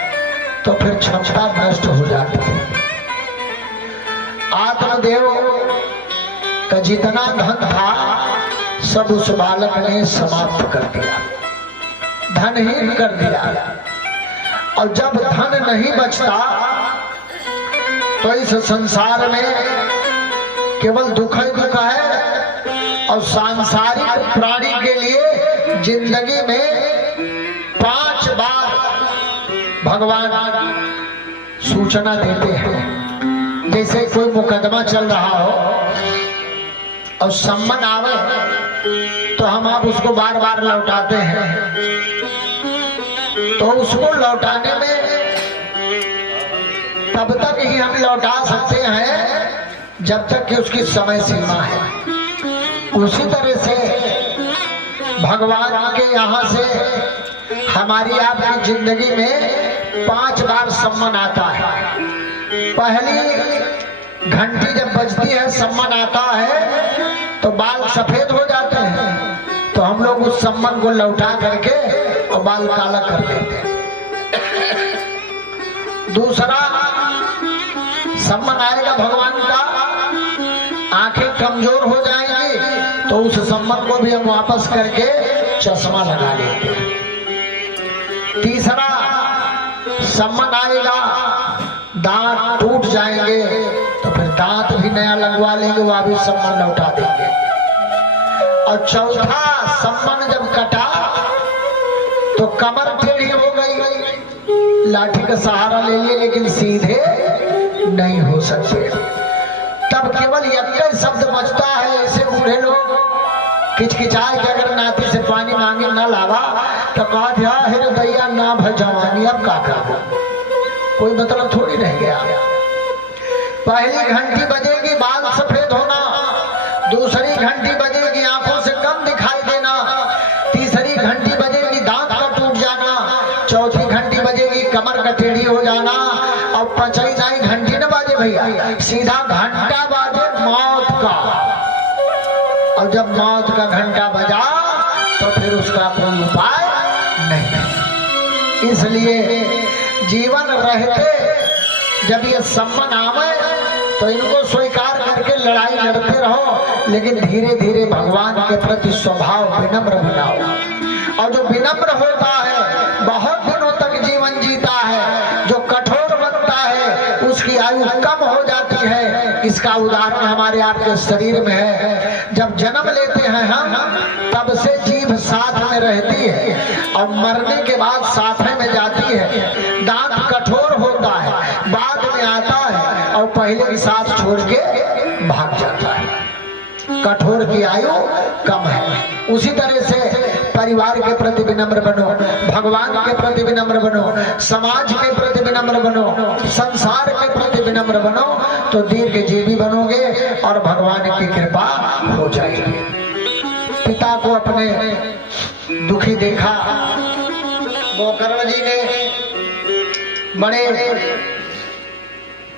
तो फिर क्षमता नष्ट हो जाती है। आत्मदेव का जितना धन था सब उस बालक ने समाप्त कर दिया, धनहीन कर दिया। और जब धन नहीं बचता तो इस संसार में केवल दुख ही दुख है। और सांसारिक प्राणी के लिए जिंदगी में 5 बार भगवान सूचना देते हैं। जैसे कोई मुकदमा चल रहा हो और सम्मन आवे तो हम आप उसको बार बार लौटाते हैं। तो उसको लौटाने में तब तक ही हम लौटा सकते हैं जब तक कि उसकी समय सीमा है। उसी तरह से भगवान के यहाँ से हमारी आपकी जिंदगी में 5 बार सम्मन आता है। पहली घंटी जब बजती है, सम्मन आता है तो बाल सफेद हो जाते हैं, तो हम लोग उस सम्मन को लौटा करके और बाल काला कर देते हैं। दूसरा सम्मन आएगा भगवान का, आंखें कमजोर हो जाएंगी तो उस सम्मन को भी हम वापस करके चश्मा लगा लेते हैं। तीसरा सम्मन आएगा, दांत टूट जाएंगे तो फिर दांत भी नया लगवा लेंगे, वह भी सम्मन लौटा देंगे। और चौथा सम्मन जब कटा तो कमर टेढ़ी हो गई, लाठी का सहारा ले लिए लेकिन सीधे नहीं हो सकते। तब केवल एक शब्द बचता है। ऐसे बूढ़े लोग किचकिचाए कि अगर नाती से पानी मांगे न लावा तो कहा था हृदया ना भजवानी, अब का करो, कोई मतलब थोड़ी रह गया। पहली घंटी बजेगी बाल सफेद होना, दूसरी घंटी बजेगी आंखों से कम दिखाई देना, तीसरी घंटी बजेगी दांत का टूट जाना, चौथी घंटी बजेगी कमर का टेढ़ी हो जाना, और पांचवी घंटी न बाजे भैया, सीधा घंटा बाजे मौत का। और जब मौत का घंटा बजा तो फिर उसका कोई उपाय नहीं। इसलिए जीवन रहते जब ये सम्मन आवे तो इनको स्वीकार करके लड़ाई लड़ते रहो, लेकिन धीरे धीरे भगवान के प्रति स्वभाव विनम्र बनाओ। और जो विनम्र होता है बहुत दिनों तक जीवन जीता है, जो कठोर बनता है उसकी आयु कम हो जाती है। इसका उदाहरण हमारे आपके शरीर में है। जब जन्म लेते हैं हम तब से जीभ साथ में रहती है और मरने के बाद साथे में जाती है। दांत कठोर होता है, बाद में आता है और पहले की साथ छोड़ के भाग जाता है। कठोर की आयु कम है। उसी तरह से परिवार के प्रति विनम्र बनो, भगवान के प्रति विनम्र बनो, समाज के प्रति विनम्र बनो, संसार के प्रति विनम्र बनो, तो दीर्घजीवी बनोगे और भगवान की कृपा हो जाएगी। पिता को अपने दुखी देखा, गोकर्ण जी ने बड़े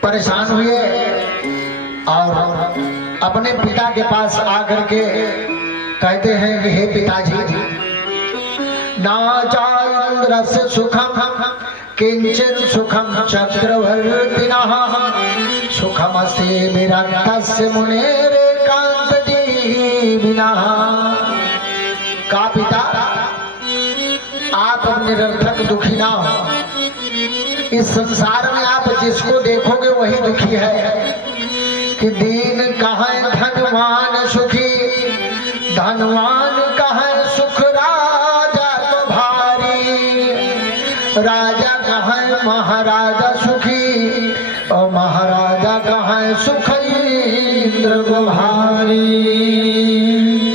परेशान हुए और अपने पिता के पास आकर के कहते हैं कि हे पिताजी, नाचान्द्रस्य सुखम किंचित सुखम चक्रवर्तिनः सुखमस्ति विरक्तस्य मुनेरेकांत जीविनः। का पिता, आप निरर्थक दुखी ना हो। इस संसार में आप जिसको देखोगे वही दुखी है। कि दीन कहाँ धनवान सुखी, धनवान कहाँ सुख राजा तो भारी, राजा कहाँ महाराजा सुखी और महाराजा कहाँ सुख इंद्र को भारी,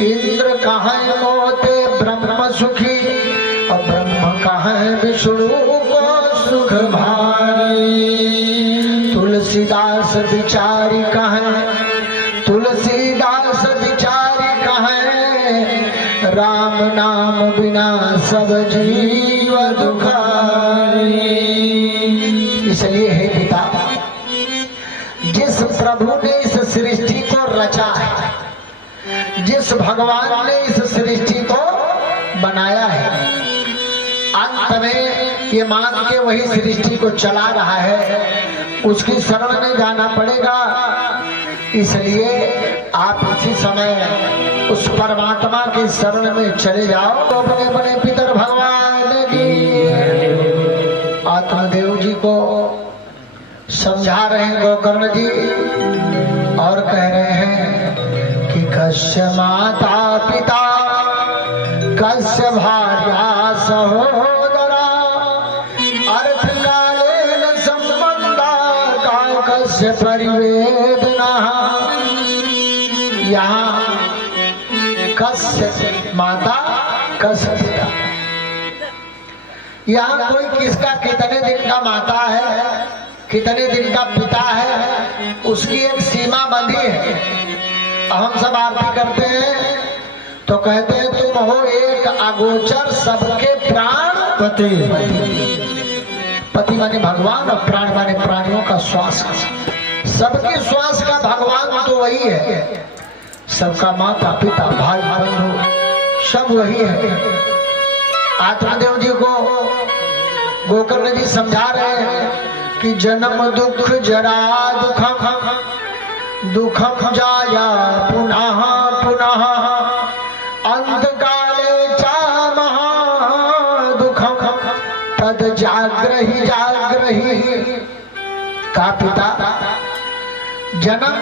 इंद्र कहाँ मोते ब्रह्म सुखी और ब्रह्म कहाँ विष्णु को सुख भारी। तुलसीदास बिचारी कहाँ, तुलसीदास बिचारी कहाँ, राम नाम बिना सब जीव दुखारी। इसलिए हे पिता, जिस प्रभु ने इस सृष्टि को रचा है, जिस भगवान ने इस सृष्टि को बनाया है, अंत में ये मान के वही सृष्टि को चला रहा है, उसकी शरण में जाना पड़ेगा। इसलिए आप इसी समय उस परमात्मा की शरण में चले जाओ। तो अपने बड़े पितर भगवान की आत्मदेव जी को समझा रहे हैं गोकर्ण जी और कह रहे हैं कि कस्य माता पिता कस्य भार्या सहोदरा अर्थकालेन संबंधा का कस्य परिवेदना। यहाँ कस्य माता कस्य पिता, यहाँ कोई किसका कितने दिन का माता है, कितने दिन का पिता है, उसकी एक सीमा बंधी है। हम सब आरती करते हैं तो कहते हैं तुम हो एक अगोचर सबके प्राण पति। पति माने भगवान और प्राण माने प्राणियों का श्वास। सबके श्वास का भगवान तो वही है, सबका माता पिता भाई बंधु सब वही है। आत्मदेव जी को गोकर्ण जी समझा रहे हैं कि जन्म दुख जरा दुखम, दुखम जाया पुनः पुनः, अंतकाले चा महा दुखम तद जाग्रही जाग्रही। का पिता, जन्म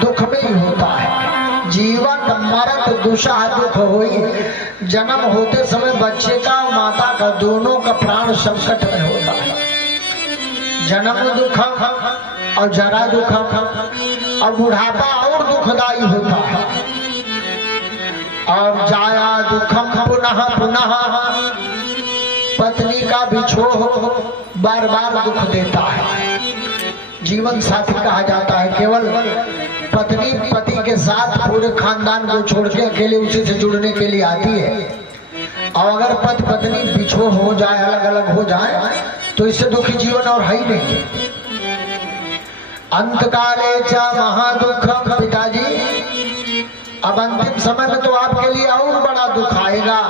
दुख में ही होता है, जीवन मरत दुषा दुख होई। जन्म होते समय बच्चे का माता का दोनों का प्राण संकट में होता है। जन्म दुखम और जरा दुखम और बुढ़ापा और दुखदायी होता है। और जाया दुखम पुनः पुनः, पत्नी का बिछोह बार बार दुख देता है। जीवन साथी कहा जाता है, केवल पत्नी पति के साथ पूरे खानदान को छोड़ के अकेले उसी से जुड़ने के लिए आती है। और अगर पति पत्नी बिछोह हो जाए, अलग अलग हो जाए, तो इससे दुखी जीवन और है ही नहीं। अंतकाले च महादुखम। पिताजी, अब अंतिम समय में तो आपके लिए और बड़ा दुख आएगा।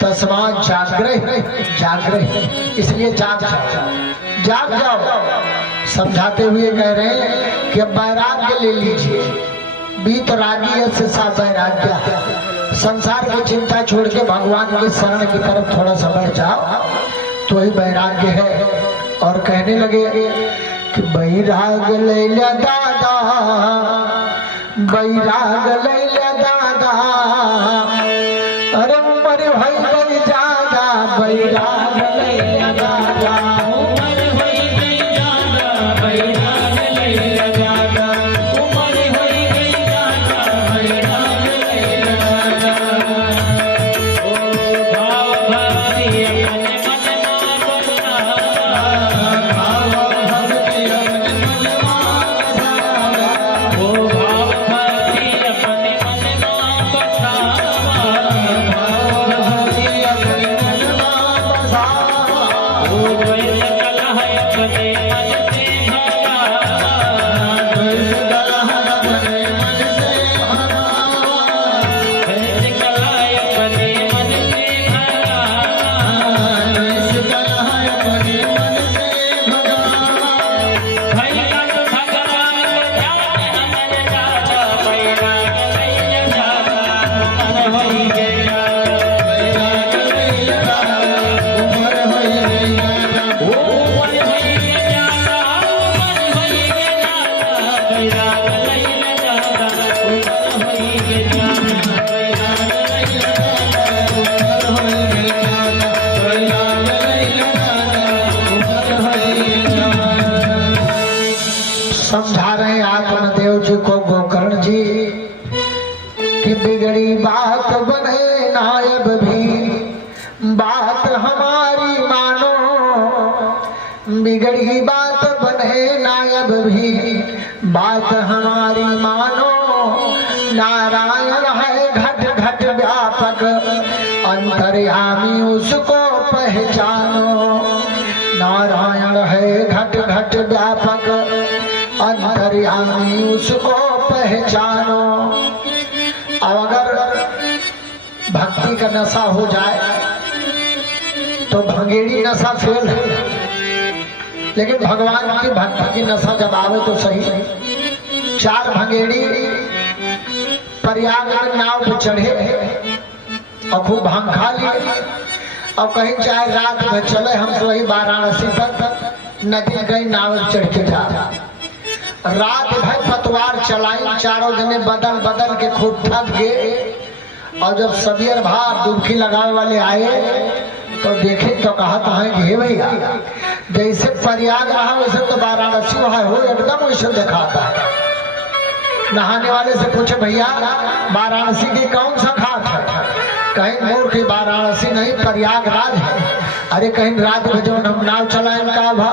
तस्मात् जाग्रह जाग्रह, इसलिए जाग जाग जाओ। समझाते हुए कह रहे हैं कि अब वैराग्य ले लीजिए। बीत रागी से सा वैराग्य, संसार की चिंता छोड़ के भगवान के शरण की तरफ थोड़ा सा बढ़ जाओ, तो ही वैराग्य है। और कहने लगे कि बैराग ले लिया दादा, बैराग ले लिया दादा, अरे उमर भाई गई ज्यादा, बैराग ले लिया दादा, उमर भाई गई ज्यादा, बैराग ले लिया दादा, उमर भाई गई ज्यादा, बैराग ले लिया दादा। समझा रहे आत्मदेव जी को गोकर्ण जी कि बिगड़ी बात बने नायब भी बात हमारी मानो, बिगड़ी बात बने नायब भी बात हमारी मानो। नारायण है घट घट व्यापक अंतर्यामी उसको पहचानो। नारायण है घट घट व्यापक अंतर्यामी उसको पहचानो। अब अगर भक्ति का नशा हो जाए तो भंगेड़ी नशा फेल है, लेकिन भगवान की भक्ति की नशा जब आवे तो सही। 4 भंगेड़ी प्रयाग में नाव पे चढ़े और खूब भांग खा लिए और कहीं चाहे रात में चले, हम तो वही वाराणसी तक नदी गई नाव चढ़ के जा। रात भर पतवार चलाई, चारों जने बदल बदल के खूब थक गए और जब सबियर भाव डुबकी लगाने वाले आए तो देखे तो कहा तो है हे भैया जैसे प्रयाग रहा वैसे तो वाराणसी वहां हो, एकदम वैसे दिखाता है। नहाने वाले से पूछे भैया वाराणसी की कौन सा घाट है? कहीं मूर्ख वाराणसी नहीं प्रयागराज है। अरे कहीं रात में जो हम नाव चलाएं का भा,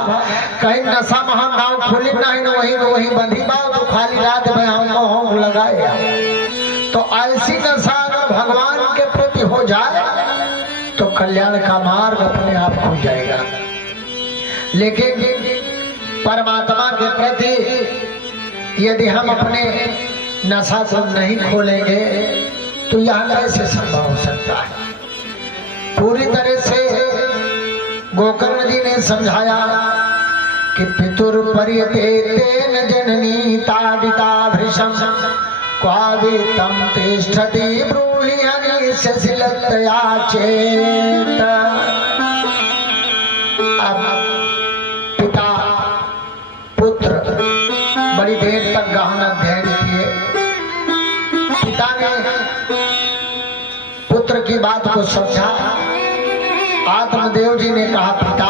कहीं नशा महा नाव खुली नहीं न वही बंधी बात तो खाली रात में हम लगाए। तो ऐसी नशा अगर भगवान के प्रति हो जाए तो कल्याण का मार्ग अपने आप खुल जाएगा। लेकिन परमात्मा के प्रति यदि हम अपने नशा को नहीं खोलेंगे तो यह कैसे संभव हो सकता है? पूरी तरह से गोकर्ण जी ने समझाया कि पितुर परितेन जननी ताडिता भृशं क्वावेतं तिष्ठति ब्रूहि हनिस्य शिलतया चेत। अब पिता पुत्र बड़ी देर तक गहन अध्ययन किए। पिता ने पुत्र की बात को समझा। आत्मदेव जी ने कहा पिता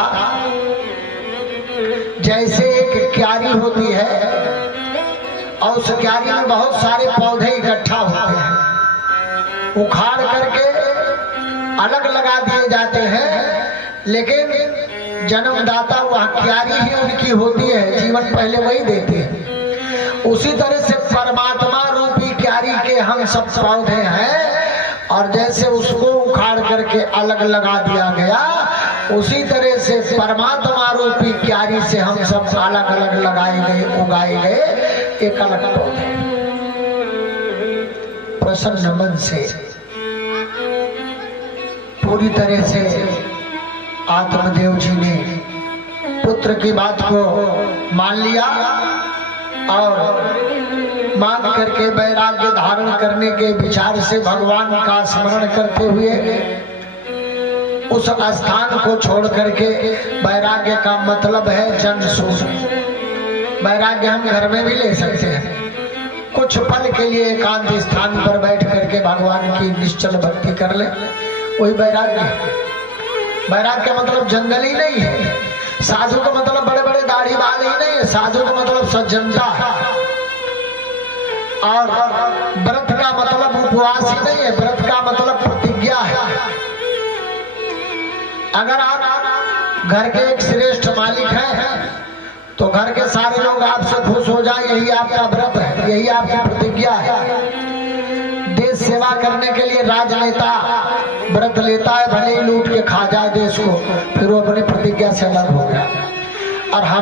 जैसे एक क्यारी होती है और उस क्यारी में बहुत सारे पौधे इकट्ठा होते हैं, उखाड़ करके अलग लगा दिए जाते हैं, लेकिन जन्मदाता वह क्यारी ही उनकी होती है, जीवन पहले वही देती है। उसी तरह से परमात्मा रूपी क्यारी के हम सब पौधे हैं और जैसे उसको उखाड़ करके अलग लगा दिया गया उसी तरह से परमात्मा रूपी क्यारी से हम सब अलग अलग लगाए गए, उगाए गए एक अलग पौधे। प्रसन्न मन से पूरी तरह से आत्मदेव जी ने पुत्र की बात को मान लिया और मान करके वैराग्य धारण करने के विचार से भगवान का स्मरण करते हुए उस स्थान को छोड़ करके, वैराग्य का मतलब है जन सुख। वैराग्य हम घर में भी ले सकते हैं, कुछ पल के लिए एकांत स्थान पर बैठ करके भगवान की निश्चल भक्ति कर ले, वही वैराग्य। वैराग्य का मतलब जंगल ही नहीं है, साधु का मतलब बड़े बड़े दाढ़ी वाले ही नहीं है, साधु का मतलब सज्जनता है। और व्रत का मतलब उपवास ही नहीं है, व्रत का मतलब प्रतिज्ञा है। अगर आप घर के एक श्रेष्ठ मालिक हैं तो घर के सारे लोग आपसे खुश हो जाए, यही आपका व्रत है, यही आपकी प्रतिज्ञा है। देश सेवा करने के लिए राजनेता व्रत लेता है, भले ही लूट के खा जाए देश को, फिर वो अपनी प्रतिज्ञा से अलग हो गया। और हम